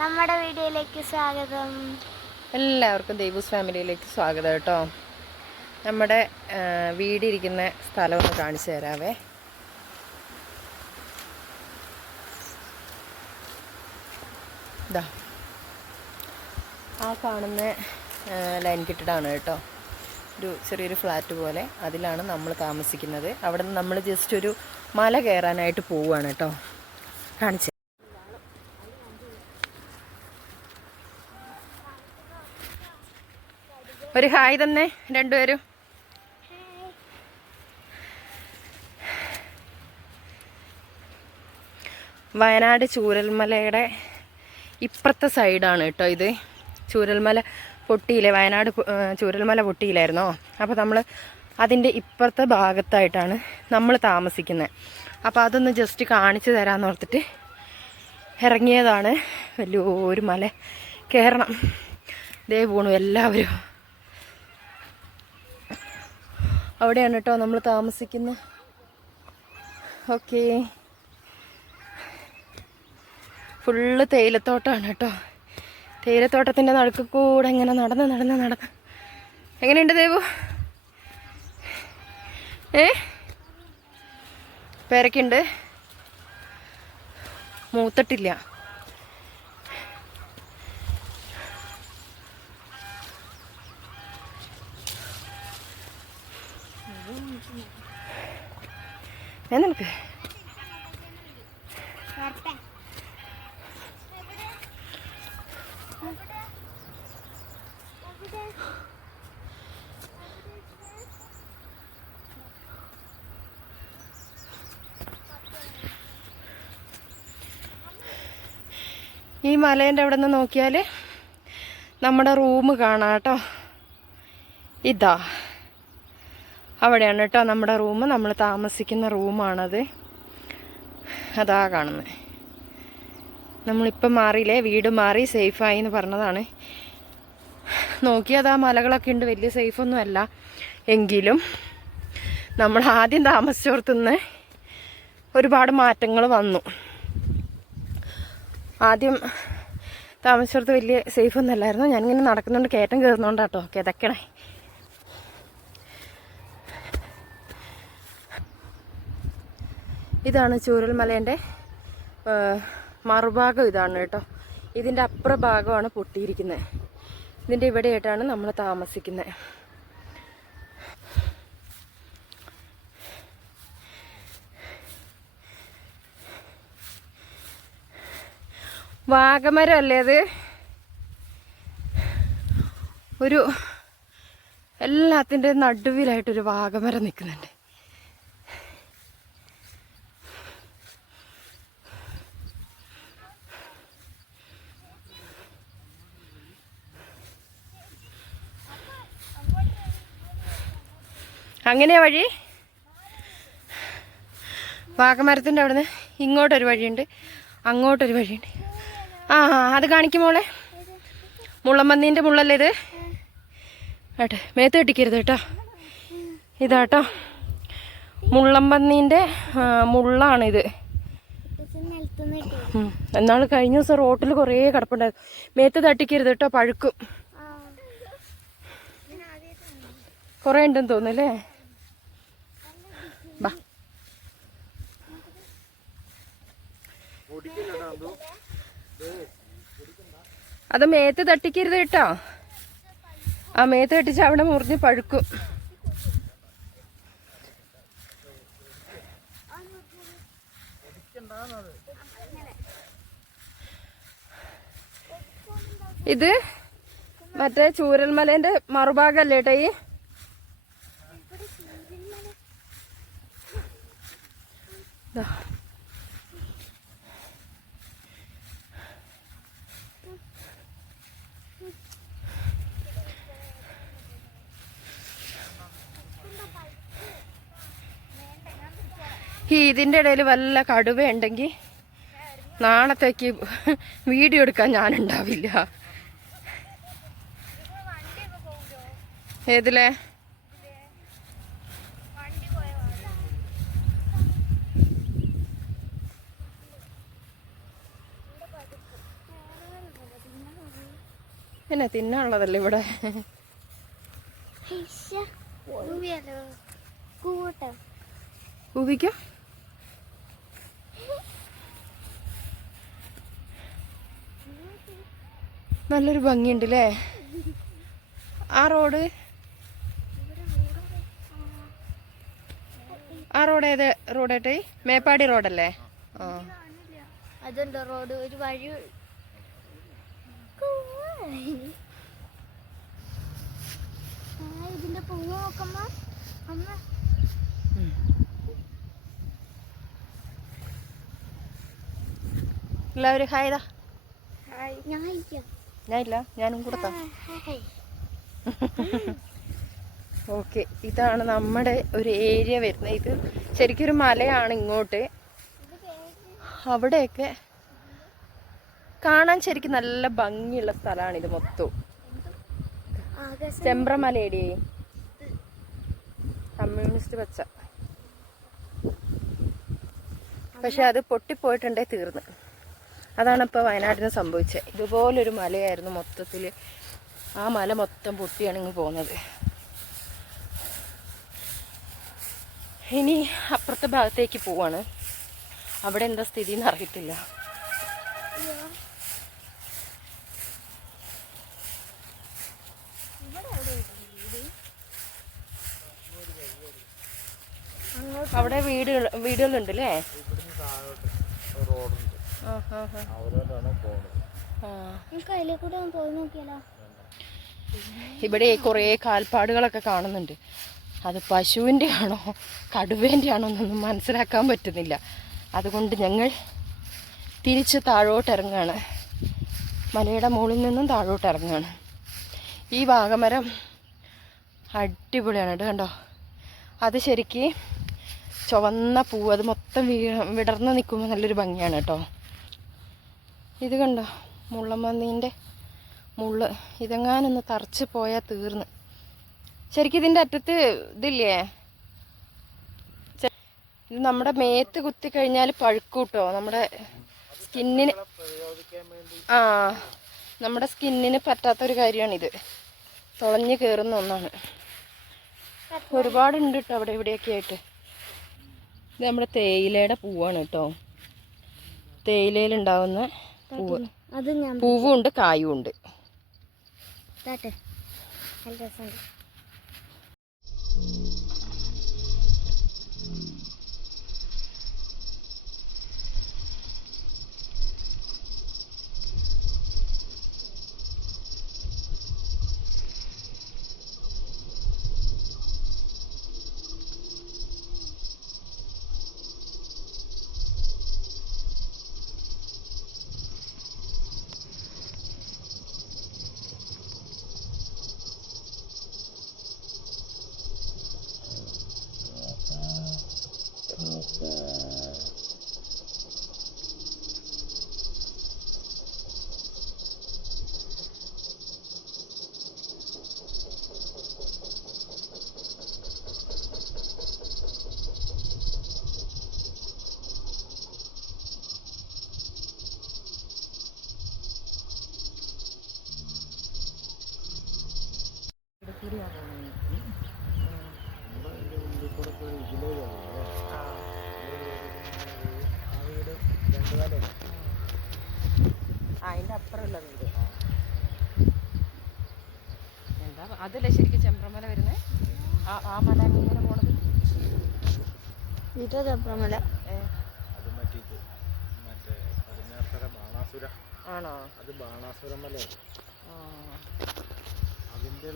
നമ്മുടെ വീഡിയോയിലേക്ക് സ്വാഗതം. എല്ലാവർക്കും ദേവൂസ് ഫാമിലിയിലേക്ക് സ്വാഗതം കേട്ടോ. നമ്മുടെ വീടിരിക്കുന്ന സ്ഥലം ഒന്ന് കാണിച്ചു തരാവേ ഇതാ ആ കാണുന്ന ലൈൻ കെട്ടിടമാണ് കേട്ടോ. ഒരു ചെറിയൊരു ഫ്ലാറ്റ് പോലെ അതിലാണ് നമ്മൾ താമസിക്കുന്നത്. അവിടെ നിന്ന് നമ്മൾ ജസ്റ്റ് ഒരു മല കയറാനായിട്ട് പോവുകയാണ് കേട്ടോ. കാണിച്ചു ഒരു ഹായ് തന്നെ രണ്ടുപേരും. വയനാട് ചൂരൽമലയുടെ ഇപ്പുറത്തെ സൈഡാണ് കേട്ടോ ഇത്. ചൂരൽമല പൊട്ടിയില്ലേ? വയനാട് ചൂരൽമല പൊട്ടിയില്ലായിരുന്നോ? അപ്പോൾ നമ്മൾ അതിന്റെ ഇപ്പുറത്തെ ഭാഗത്തായിട്ടാണ് നമ്മൾ താമസിക്കുന്നത് അപ്പോൾ അതൊന്ന് ജസ്റ്റ് കാണിച്ചു തരാമെന്ന് ഓർത്തിട്ട് ഇറങ്ങിയതാണ് വലിയൊരു മല. കയറണം ദേ പോണു എല്ലാവരും. അവിടെയാണ് കേട്ടോ നമ്മൾ താമസിക്കുന്നത് ഓക്കേ. ഫുള്ള് തേയിലത്തോട്ടമാണ് കേട്ടോ തേയിലത്തോട്ടത്തിന്റെ നടുക്ക് കൂടെ ഇങ്ങനെ നടന്ന് നടന്ന് നടന്ന്. എങ്ങനെയുണ്ട് ദേവു? ഏ? പേരക്കുണ്ട്. മൂത്തിട്ടില്ല. നിനക്ക് ഈ മലേന്റെ അവിടെ നിന്ന് നോക്കിയാൽ നമ്മുടെ റൂം കാണാം കേട്ടോ. ഇതാ. അവിടെയാണ് കേട്ടോ നമ്മുടെ റൂം. നമ്മൾ താമസിക്കുന്ന റൂമാണത്. അതാ കാണുന്നത് നമ്മളിപ്പം മാറിയില്ലേ? വീട് മാറി സേഫായി എന്ന് പറഞ്ഞതാണ്. നോക്കിയത് ആ മലകളൊക്കെ ഉണ്ട്. വലിയ സേഫൊന്നും അല്ല എങ്കിലും നമ്മൾ ആദ്യം താമസിച്ചോർത്തുനിന്ന് ഒരുപാട് മാറ്റങ്ങൾ വന്നു. ആദ്യം താമസിച്ചിടത്ത് വലിയ സേഫ് ഒന്നും അല്ലായിരുന്നു. ഞാനിങ്ങനെ നടക്കുന്നുണ്ട് കയറ്റം കയറുന്നോണ്ടാട്ടോ. കിതക്കണേ. ഇതാണ് ചൂരൽമലേന്റെ മറുഭാഗം ഇതാണ് കേട്ടോ. ഇതിന്റെ അപ്പുറ ഭാഗമാണ് പൊട്ടിയിരിക്കുന്നത്. ഇതിന്റെ ഇവിടെയായിട്ടാണ് നമ്മൾ താമസിക്കുന്നത്. വാഗമരം അല്ലേ അത്? ഒരു എല്ലാത്തിന്റെ നടുവിലായിട്ടൊരു വാഗമരം നിൽക്കുന്നുണ്ട്. അങ്ങനെയാ വഴി? വാഗമരത്തിന്റെ അവിടുന്ന് ഇങ്ങോട്ടൊരു വഴിയുണ്ട് അങ്ങോട്ടൊരു വഴിയുണ്ട്. ആ ആ, അത് കാണിക്കും മോളെ. മുള്ളമ്പന്നീന്റെ മുള്ളല്ലേ ഇത്? ആട്ടെ മേത്ത് കെട്ടിക്കരുത് കേട്ടോ. ഇതാട്ടോ. മുള്ളമ്പന്നീന്റെ മുള്ളാണിത്. എന്നാൾ കഴിഞ്ഞ ദിവസം റോട്ടിൽ കുറേ കിടപ്പുണ്ടായിരുന്നു. മേത്ത് തട്ടിക്കരുത് കേട്ടോ പഴുക്കും. കുറേ ഉണ്ടെന്ന് തോന്നുന്നല്ലേ ബാ. അത് മേത്ത് തട്ടിക്കരുത് കേട്ടോ. ആ മേത്ത് തട്ടിച്ച് അവിടെ മുറിഞ്ഞ് പഴുക്കും. ഇത് മറ്റേ ചൂരൽമലേന്റെ മറുഭാഗല്ലേ ഏട്ടാ ഈ ദാ. ഈ ഇതിന്റെ ഇടയിൽ വല്ല കടുവ ഉണ്ടെങ്കിൽ നാളത്തേക്ക് വീഡിയോ എടുക്കാൻ ഞാനുണ്ടാവില്ല ഏതിലെ? പിന്നെ തിന്നാനുള്ളതല്ലേ ഇവിടെ? കൂവിക്കോ നല്ലൊരു ഭംഗിയുണ്ട് അല്ലേ ആ റോഡ്? ആ റോഡ് ഏത് റോഡേട്ടേ മേപ്പാടി റോഡല്ലേ? ആ. അതുണ്ട് റോഡ്? ഒരു വഴി ഇതിന്റെ പൂവ് നോക്കുമ്പോ അമ്മ. എല്ലാവരും ഹായ് ഞാൻ അയക്കാം. ഞാൻ ഇല്ല ഞാനും കൊടുത്താ. ഓക്കെ ഇതാണ് നമ്മുടെ ഒരു ഏരിയ വരുന്നത്. ഇത് ശരിക്കൊരു മലയാണ് ഇങ്ങോട്ട്. അവിടെയൊക്കെ കാണാൻ ശരിക്കും നല്ല ഭംഗിയുള്ള സ്ഥലമാണ് ഇത് മൊത്തവും ചെമ്പ്രമലയടി. കമ്മ്യൂണിസ്റ്റ് പച്ച. പക്ഷെ അത് പൊട്ടിപ്പോയിട്ടുണ്ടേ തീർന്ന്. അതാണ് ഇപ്പോൾ വയനാട്ടിന് സംഭവിച്ചത് ഇതുപോലൊരു മലയായിരുന്നു മൊത്തത്തിൽ ആ മല മൊത്തം പൊട്ടിയാണ് ഇങ്ങ് പോകുന്നത് ഇനി അപ്പുറത്തെ ഭാഗത്തേക്ക് പോവാണ്. അവിടെ എന്താ സ്ഥിതി എന്ന് അറിയത്തില്ല. അവിടെ വീടുകൾ വീടുകളുണ്ട് അല്ലേ ആ ഇവിടെ കുറേ കാൽപ്പാടുകളൊക്കെ കാണുന്നുണ്ട്. അത് പശുവിന്റെ ആണോ കടുവേന്റെ ആണോ എന്നൊന്നും മനസ്സിലാക്കാൻ പറ്റുന്നില്ല. അതുകൊണ്ട് ഞങ്ങൾ തിരിച്ച് താഴോട്ട് ഇറങ്ങുകയാണ് മലയുടെ മുകളിൽ നിന്നും താഴോട്ട് ഇറങ്ങുകയാണ് ഈ വാഗമരം അടിപൊളിയാണ്. കേട്ടോ കണ്ടോ? അത് ശരിക്ക് ചുവന്ന പൂവ് അത് മൊത്തം വിടർന്ന് നിൽക്കുമ്പോൾ നല്ലൊരു ഭംഗിയാണ് കേട്ടോ. ഇത് കണ്ടോ? മുള്ളമന്നീന്റെ മുള്ള്. ഇതെങ്ങാനൊന്ന് തറച്ച് പോയാൽ തീർന്ന്. ശരിക്കും ഇതിന്റെ അറ്റത്ത് ഇതില്ലേ? ഇത് നമ്മുടെ മേത്ത് കുത്തി കഴിഞ്ഞാൽ പഴുക്കൂട്ടോ. നമ്മുടെ സ്കിന്നിന് ആ നമ്മുടെ സ്കിന്നിന് പറ്റാത്തൊരു കാര്യമാണിത്. തുളഞ്ഞ് കയറുന്ന ഒന്നാണ്. ഒരുപാടുണ്ട് കേട്ടോ അവിടെ ഇവിടെയൊക്കെ ആയിട്ട്. ഇത് നമ്മുടെ തേയിലയുടെ പൂവാണ് കേട്ടോ. തേയിലയിലുണ്ടാവുന്ന പൂവ് അത് ഞാൻ പൂവും ഉണ്ട് കായും ഉണ്ട്. താട്ടെ നല്ല രസമുണ്ട്. അതിന്റെ അപ്പുറമുള്ള വീട്. എന്താ അതല്ലേ ശരിക്കും ചെമ്പ്രമല വരുന്നത് ആ ആ മല ഇങ്ങനെ പോണത്? ഇത് ചെമ്പ്രമല. ആണോ? അത് ബാണാസുര മലയാണ്. ആ. അതിന്റെ